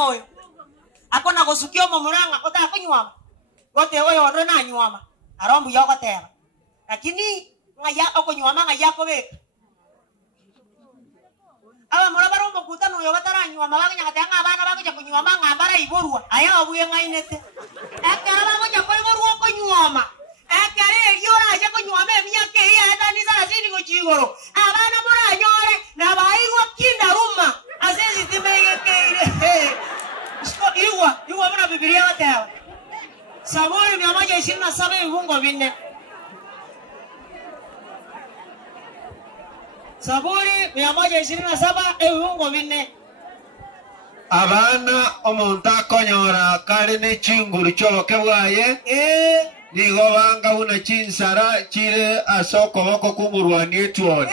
moyo akona gusukio momuranga ota kunywa gote oyo ndo na nywa arombu yoko tera lakini ngaya okunywa ngaya ko beka aba murabaro mukutano yo bataranywa mabanya katanga abana bakuja kunywa ngambara iborwa aya obuye ngainete akara bakuja ko iborwa kunywa akare yora aje kunywa myake ya dani za zini kuchigoro abana muranyore na bairwa kindaruma azezi timeyeke iwa muna Biblia watawa Zaburi 127 vifungo vinne. Zaburi 127 vifungo vinne. Abana omuntu akonyora kari ne chinguru choke bwaye nigo banga una chinsara chire asoko boko kumurwanie tuone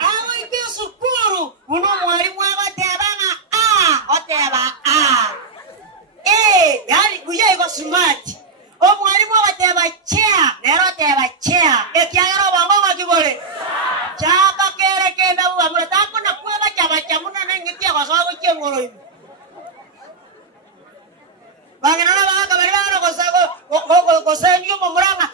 awo Yesu kuru uno mwalimu abatebanga oteba yani kuye iko smart omwalimu abateba chair nero teba chair ekyagero bango bakibole chapa kere kenda uwa mutako na kuba chamuna nengitia kwa sababu chengoro hivi bangana banga bali bano kosenyo momuranga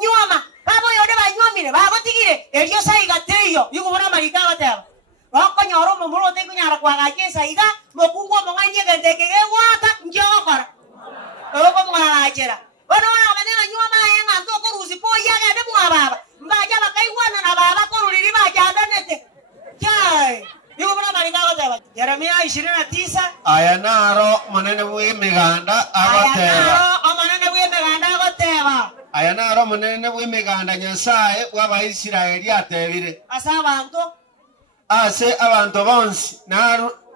nyoma babo yode banywamire bagotigire elyo saiga teyo yugubona marika bateba bako nyoro momuro te kunyara kwa gaje saiga mokungo monganye gendeke waka njokora bako mwajera bano bana nyoma yenga ndoko ruzi po yaga de mwababa mbaja bakaiwana na baba koruliri bajanda nete kai yugubona marika bateba Yeremia 29 aya naro monene bw'imiganda agoteba aya naro monene bw'imiganda Nyasaye w'Abayisiraeli atebire ase abantu bonsi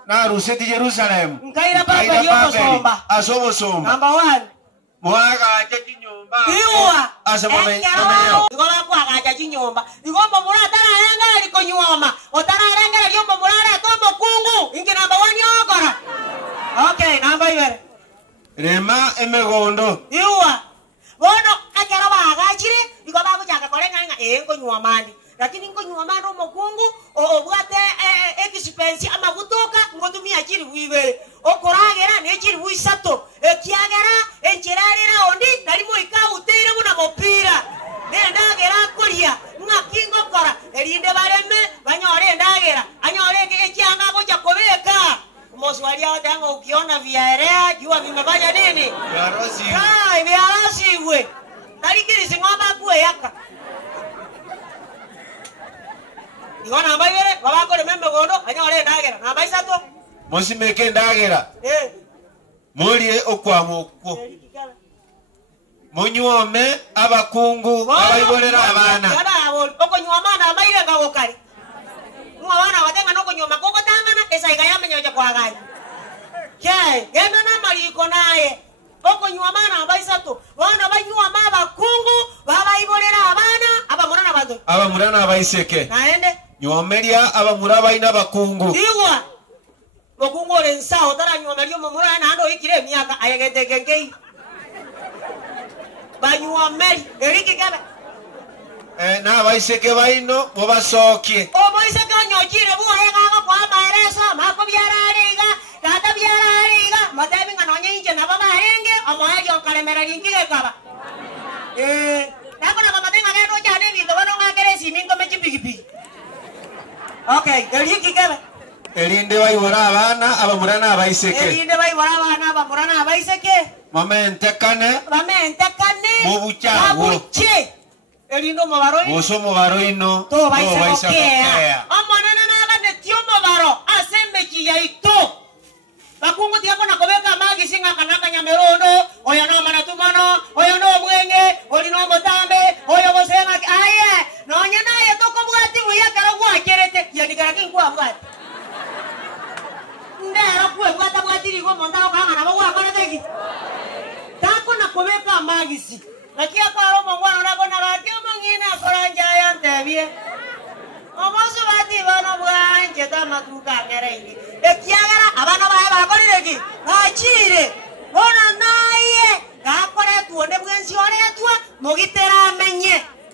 naruseti Jerusalemu nkaira baba yobosomba asobosomba number 1 mwagaje kinyumba ase momenyo ngoba kwagaje kinyumba igomba muratara yenga liko nyoma otararengera lyomba murara tombo kungu ingi number 1 yogora okay number 2 rema emegondo bono akera bagachire igomba kuchaka kolenga engo nyomani lakini ngo nyomani omukungu obwate expense amagutoka ngotumia chiri bwibere okoragera ne chiri bwisato ekiagera encherarira ondi dalimo ikautire muna mopira ndagera kulia ngakingo kora erinde bareme banyore ndagera anyore ekianga gocha kobeka moswali adango ukiona viarea jua vimefanya nini viarosi viarosi we nalikiri singoma kuwe yaka Iwana namba ibere babako remembe gondo anyore ndagera namba isato mosimeke ndagera mulie okwamukwo munyome abakungu abayibolera abana okonyoma namba ile ngawokali mwana watenga nokonyoma koko tangana esaiga yamenyoje kwagaye genda na maliko naye okonyoma namba isato bana banyuma abakungu babayibolera abana abamurana abantu abamurana abayiseke naende nyomelia abamura ina bakungu iwa bakungu orensa otara nyomelia momura nando ikire myaka ayegedegengei banyuameli eriki kaba na abayiseke baino bobasokie oboiseke nyokire buwayenga kwa maeresa mako byarariga data byarariga matabi nganonye inje na baba harenge amoyaji okalemera lingike kaba nakona kamatenga ngendo jane bindo bano ngakere simingo mechipigipigi okay eriki kaba elinde bayibora abana abamurana abayiseke elinde bayibora abana abamurana abayiseke Mamente kane mubuchawo elindo mobaro boso mobaro ino to baisa kokea amanana naga ne tio mobaro asembe kiyaito bakungu tiako na kobeka magi singa kanaka nyamerono oya no manatumano oya no mwenge oli no motambe oya bosenga aye no nyana ye to kobwati buya karagwa kerete yani karaki kwa bwati ndera kwa bwata bwati rigo mondao kanga na bwa korete tako na kobeka magisi lakia paro mongwana na kona batio mongina koranja ya ndebie omoso bati bana bwanje tamatuka ngerengi ekiagara abana bae bakorereki achire bona naye gakore tuone bwensi ore atwa mogiterame